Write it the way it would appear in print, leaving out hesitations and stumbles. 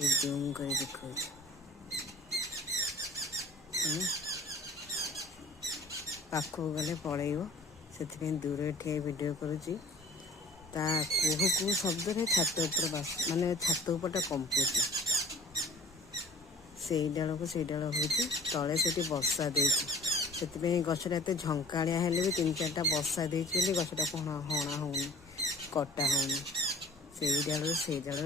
zoom कर देखो पाखक गले पलैब से दूर ठे वीडियो करुच्ची ता कुहू कुहू शब्द छात उपर माने छात उपरटा कंपुची से डाल को से डाल हो तले से बर्षा से गछटा एत झंकाड़िया हेले भी 3-4टा बर्षा देती गछटा हणा हणा होनी कटा होनी से डाल